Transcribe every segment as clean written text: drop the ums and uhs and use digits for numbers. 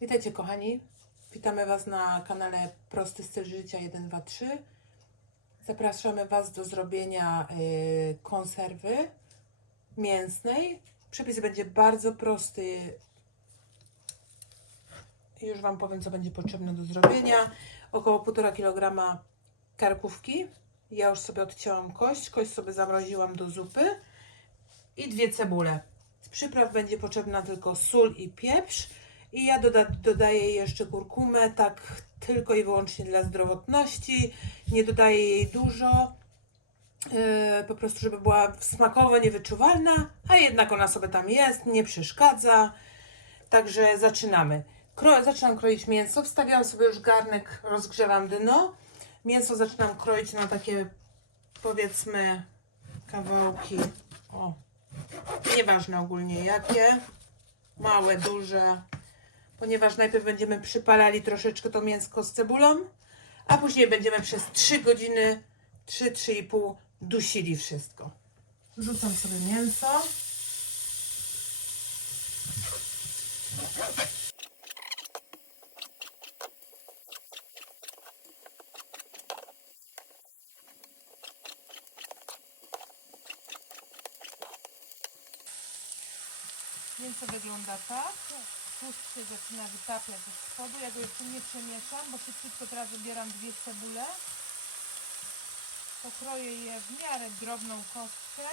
Witajcie kochani, witamy Was na kanale Prosty Styl Życia 1, 2, 3. Zapraszamy Was do zrobienia konserwy mięsnej. Przepis będzie bardzo prosty. Już Wam powiem, co będzie potrzebne do zrobienia. Około 1,5 kg karkówki. Ja już sobie odcięłam kość sobie zamroziłam do zupy. I 2 cebule. Z przypraw będzie potrzebna tylko sól i pieprz. I ja dodaję jeszcze kurkumę, tak tylko i wyłącznie dla zdrowotności. Nie dodaję jej dużo, po prostu żeby była smakowo niewyczuwalna, a jednak ona sobie tam jest, nie przeszkadza. Także zaczynamy. Zaczynam kroić mięso. Wstawiałam sobie już garnek, rozgrzewam dno. Mięso zaczynam kroić na takie, powiedzmy, kawałki. O, nieważne ogólnie jakie. Małe, duże. Ponieważ najpierw będziemy przypalali troszeczkę to mięsko z cebulą, a później będziemy przez 3 godziny, 3-3,5 dusili wszystko. Wrzucam sobie mięso. Mięso wygląda tak. Tłuszcz się zaczyna wytapiać ze spodu. Ja go jeszcze nie przemieszam, bo szybciutko teraz wybieram 2 cebule. Pokroję je w miarę drobną kostkę,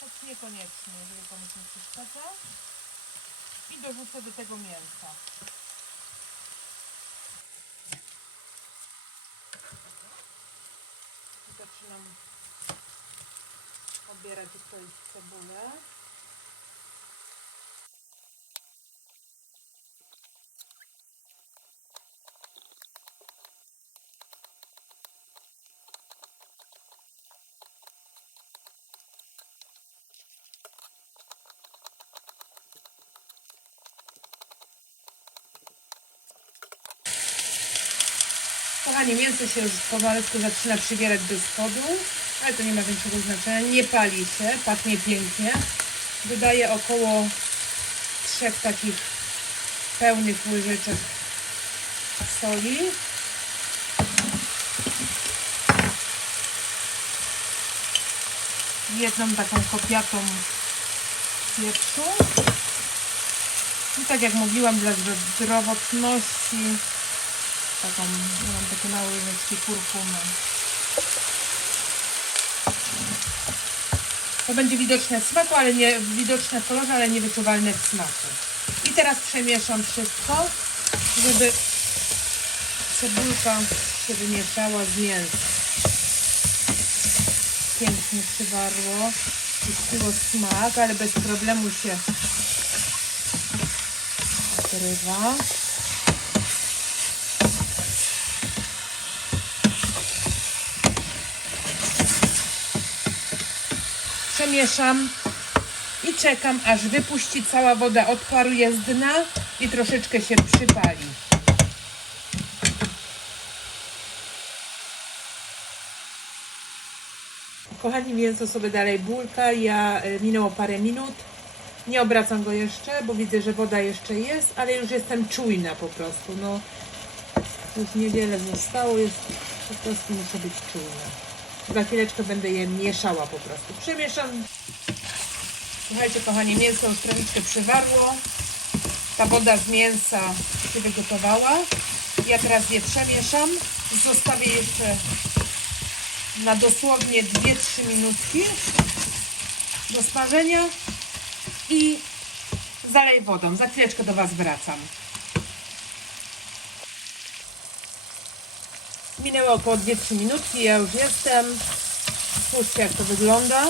choć niekoniecznie, jeżeli komuś nie przeszkadza. I dorzucę do tego mięsa. Zaczynam obierać i kroić cebulę. Kochani, mięso się już pomalutku zaczyna przybierać do spodu, ale to nie ma większego znaczenia. Nie pali się, pachnie pięknie. Dodaję około 3 takich pełnych łyżeczek soli. Jedną taką kopiatą pieprzu. I tak jak mówiłam, dla zdrowotności taką, mam takie małe łyżeczki kurkumy. To będzie widoczne w smaku, ale nie widoczne w kolorze, ale niewyczuwalne w smaku. I teraz przemieszam wszystko, żeby cebulka się wymieszała z mięsem. Pięknie przywarło, puściło smak, ale bez problemu się odrywa. Przemieszam i czekam, aż wypuści cała woda, odparuje z dna i troszeczkę się przypali. Kochani, mięso sobie dalej bulka. Minęło parę minut. Nie obracam go jeszcze, bo widzę, że woda jeszcze jest, ale już jestem czujna po prostu. No, już niewiele zostało, po prostu muszę być czujna. Za chwileczkę będę je mieszała po prostu. Przemieszam. Słuchajcie kochani, mięso już troszeczkę przywarło. Ta woda z mięsa się wygotowała. Ja teraz je przemieszam. Zostawię jeszcze na dosłownie 2-3 minutki do smażenia i zalej wodą. Za chwileczkę do Was wracam. Minęło około 2-3 minutki, ja już jestem. Spójrzcie, jak to wygląda.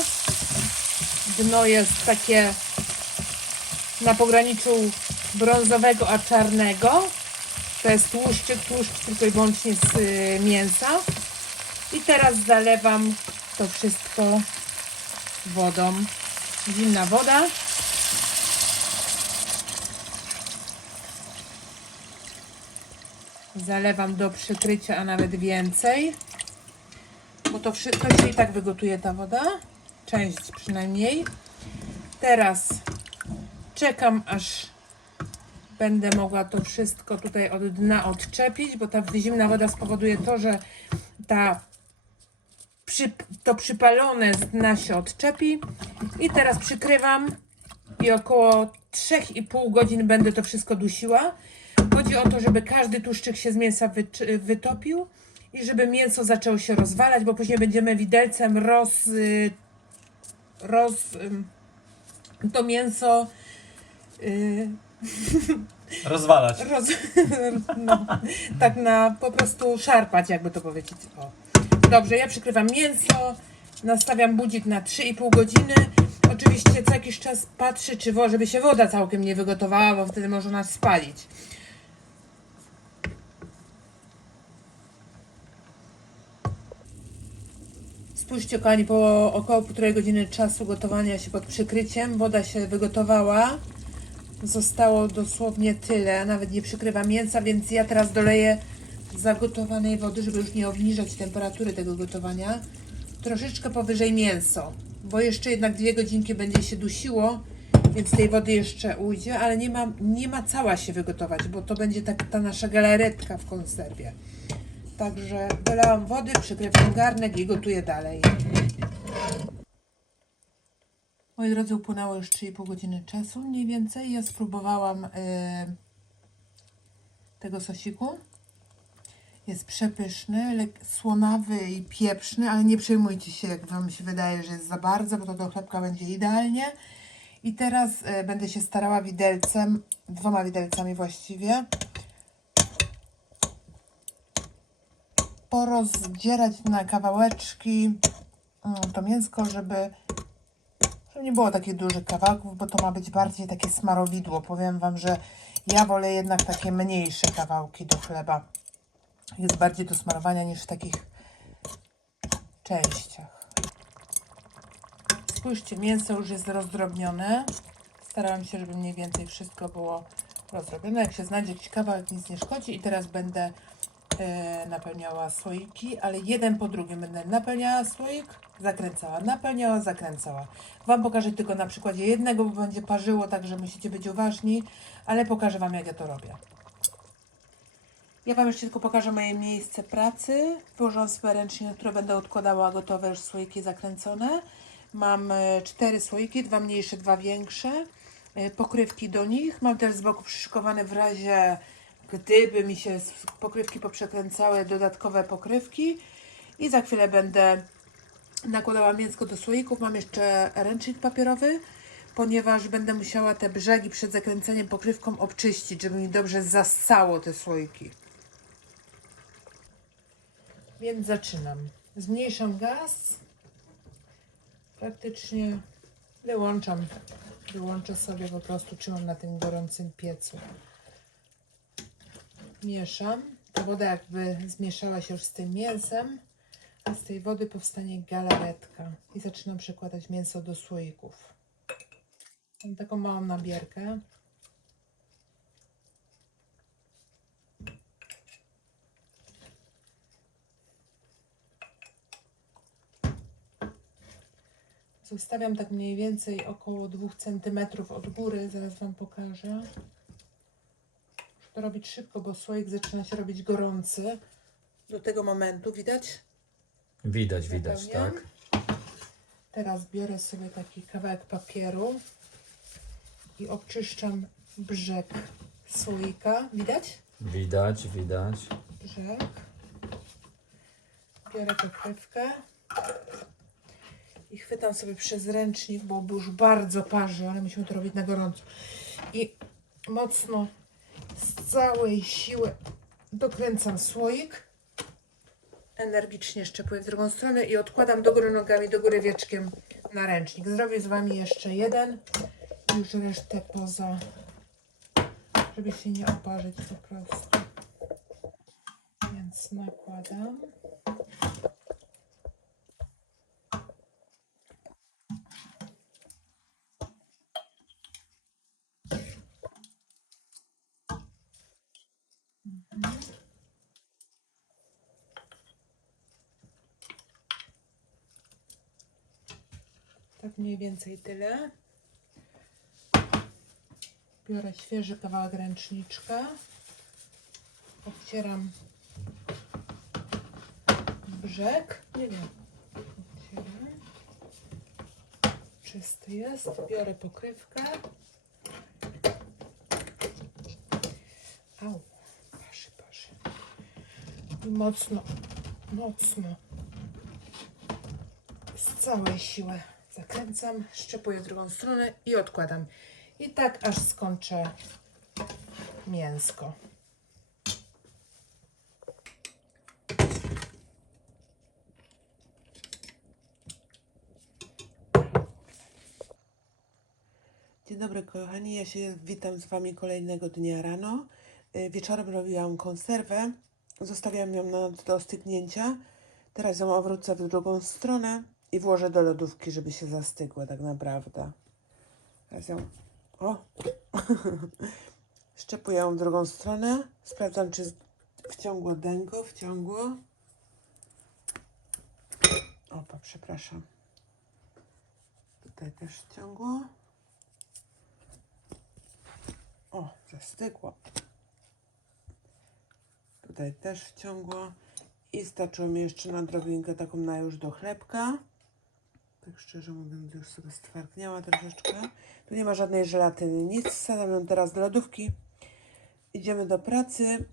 Dno jest takie na pograniczu brązowego a czarnego. To jest tłuszcz tylko i wyłącznie z mięsa. I teraz zalewam to wszystko wodą. Zimna woda. Zalewam do przykrycia, a nawet więcej. Bo to się i tak wygotuje ta woda. Część przynajmniej. Teraz czekam, aż będę mogła to wszystko tutaj od dna odczepić, bo ta zimna woda spowoduje to, że to przypalone z dna się odczepi. I teraz przykrywam i około 3,5 godziny będę to wszystko dusiła. Chodzi o to, żeby każdy tłuszczyk się z mięsa wytopił i żeby mięso zaczęło się rozwalać, bo później będziemy widelcem to mięso Rozwalać. no, tak na po prostu szarpać, jakby to powiedzieć. O. Dobrze, ja przykrywam mięso, nastawiam budzik na 3,5 godziny. Oczywiście co jakiś czas patrzę, żeby się woda całkiem nie wygotowała, bo wtedy może nas spalić. Spójrzcie, kochani, po około 1,5 godziny czasu gotowania się pod przykryciem woda się wygotowała. Zostało dosłownie tyle, nawet nie przykrywam mięsa, więc ja teraz doleję zagotowanej wody, żeby już nie obniżać temperatury tego gotowania. Troszeczkę powyżej mięso, bo jeszcze jednak 2 godzinki będzie się dusiło, więc tej wody jeszcze ujdzie, ale nie ma cała się wygotować, bo to będzie ta nasza galaretka w konserwie. Także dolałam wody, przykrywam garnek i gotuję dalej. Moi drodzy, upłynęło już 3,5 godziny czasu mniej więcej. Ja spróbowałam tego sosiku. Jest przepyszny, słonawy i pieprzny, ale nie przejmujcie się, jak wam się wydaje, że jest za bardzo, bo to do chlebka będzie idealnie. I teraz będę się starała widelcem, 2 widelcami właściwie, porozdzierać na kawałeczki to mięsko, żeby nie było takich dużych kawałków, bo to ma być bardziej takie smarowidło. Powiem wam, że ja wolę jednak takie mniejsze kawałki do chleba. Jest bardziej do smarowania niż w takich częściach. Spójrzcie, mięso już jest rozdrobnione. Starałam się, żeby mniej więcej wszystko było rozdrobione. Jak się znajdzie jakiś kawałek, nic nie szkodzi. I teraz będę napełniała słoiki, ale jeden po drugim będę napełniała słoik, zakręcała, napełniała, zakręcała. Wam pokażę tylko na przykładzie jednego, bo będzie parzyło, także musicie być uważni, ale pokażę wam, jak ja to robię. Ja wam jeszcze tylko pokażę moje miejsce pracy. Wyłożyłam sobie ręcznik, na które będę odkładała gotowe już słoiki zakręcone. Mam 4 słoiki, 2 mniejsze, 2 większe. Pokrywki do nich. Mam też z boku przyszykowane w razie, gdyby mi się pokrywki poprzekręcały, dodatkowe pokrywki. I za chwilę będę nakładała mięsko do słoików. Mam jeszcze ręcznik papierowy, ponieważ będę musiała te brzegi przed zakręceniem pokrywką obczyścić, żeby mi dobrze zassało te słoiki. Więc zaczynam. Zmniejszam gaz. Praktycznie wyłączę sobie, po prostu trzymam na tym gorącym piecu. Mieszam. Ta woda jakby zmieszała się już z tym mięsem, a z tej wody powstanie galaretka. I zaczynam przekładać mięso do słoików. Mam taką małą nabierkę. Zostawiam tak mniej więcej około 2 cm od góry. Zaraz wam pokażę. Muszę to robić szybko, bo słoik zaczyna się robić gorący. Do tego momentu widać? Widać, Napełniam. tak. Teraz biorę sobie taki kawałek papieru i obczyszczam brzeg słoika. Widać? Widać. Brzeg. Biorę pokrywkę i chwytam sobie przez ręcznik, bo już bardzo parzy, ale musimy to robić na gorąco. I mocno z całej siły dokręcam słoik. Energicznie szczepuję w drugą stronę i odkładam do góry nogami, do góry wieczkiem na ręcznik. Zrobię z wami jeszcze jeden i już resztę poza, żeby się nie oparzyć po prostu. Więc nakładam. Tak mniej więcej tyle. Biorę świeży kawałek ręczniczka, obcieram brzeg, nie wiem, obcieram. Czysty jest, biorę pokrywkę. Au, parzy. I mocno, z całej siły zakręcam, szczepuję w drugą stronę i odkładam. I tak aż skończę mięsko. Dzień dobry kochani, ja się witam z Wami kolejnego dnia rano. Wieczorem robiłam konserwę, zostawiam ją do stygnięcia. Teraz ją obrócę w drugą stronę i włożę do lodówki, żeby się zastygła tak naprawdę. Teraz ją, szczepuję ją w drugą stronę, sprawdzam czy wciągło denko, wciągło. Opa, przepraszam. Tutaj też wciągło. O, zastygło. Tutaj też wciągło. I starczyło mi jeszcze na drobinkę taką na już do chlebka. Tak szczerze mówiąc, już sobie stwardniała troszeczkę. Tu nie ma żadnej żelatyny, nic. Wsadzam ją teraz do lodówki. Idziemy do pracy.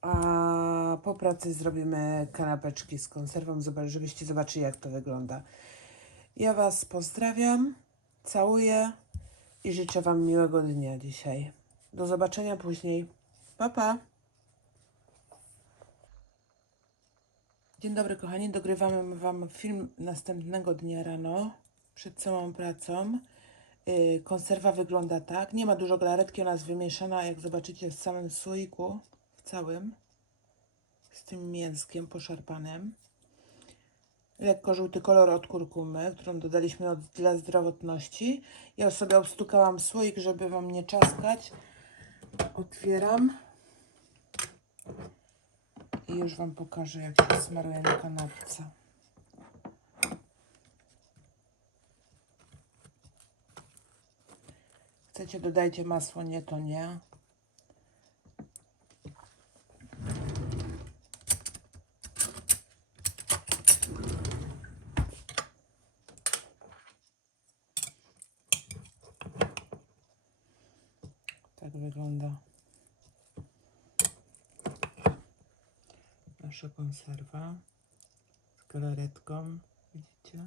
A po pracy zrobimy kanapeczki z konserwą, żebyście zobaczyli, jak to wygląda. Ja Was pozdrawiam, całuję i życzę Wam miłego dnia dzisiaj. Do zobaczenia później. Pa, pa! Dzień dobry kochani, dogrywamy Wam film następnego dnia rano, przed całą pracą. Konserwa wygląda tak, nie ma dużo galaretki, ona jest wymieszana, jak zobaczycie, w samym słoiku, w całym, z tym mięskiem poszarpanym. Lekko żółty kolor od kurkumy, którą dodaliśmy dla zdrowotności. Ja sobie obstukałam słoik, żeby Wam nie czaskać. Otwieram. I już Wam pokażę, jak się smaruje na kanapce. Chcecie, dodajcie masło, nie to nie. Tak wygląda nasza konserwa z galaretką, widzicie?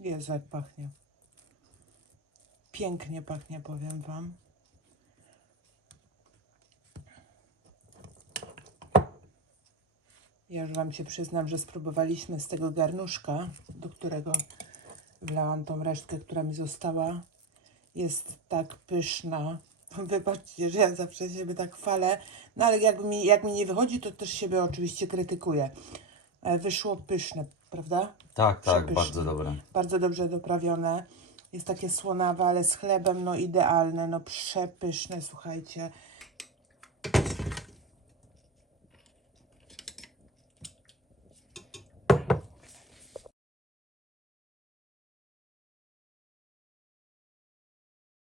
Jezu, jak pachnie. Pięknie pachnie, powiem Wam. Ja już Wam się przyznam, że spróbowaliśmy z tego garnuszka, do którego wlałam tą resztkę, która mi została. Jest tak pyszna. Wybaczcie, że ja zawsze siebie tak chwalę, no ale jak mi nie wychodzi, to też siebie oczywiście krytykuję. Wyszło pyszne, prawda? Tak, Przepyszne. bardzo dobre. Bardzo dobrze doprawione. Jest takie słonawe, ale z chlebem, no idealne, no przepyszne, słuchajcie.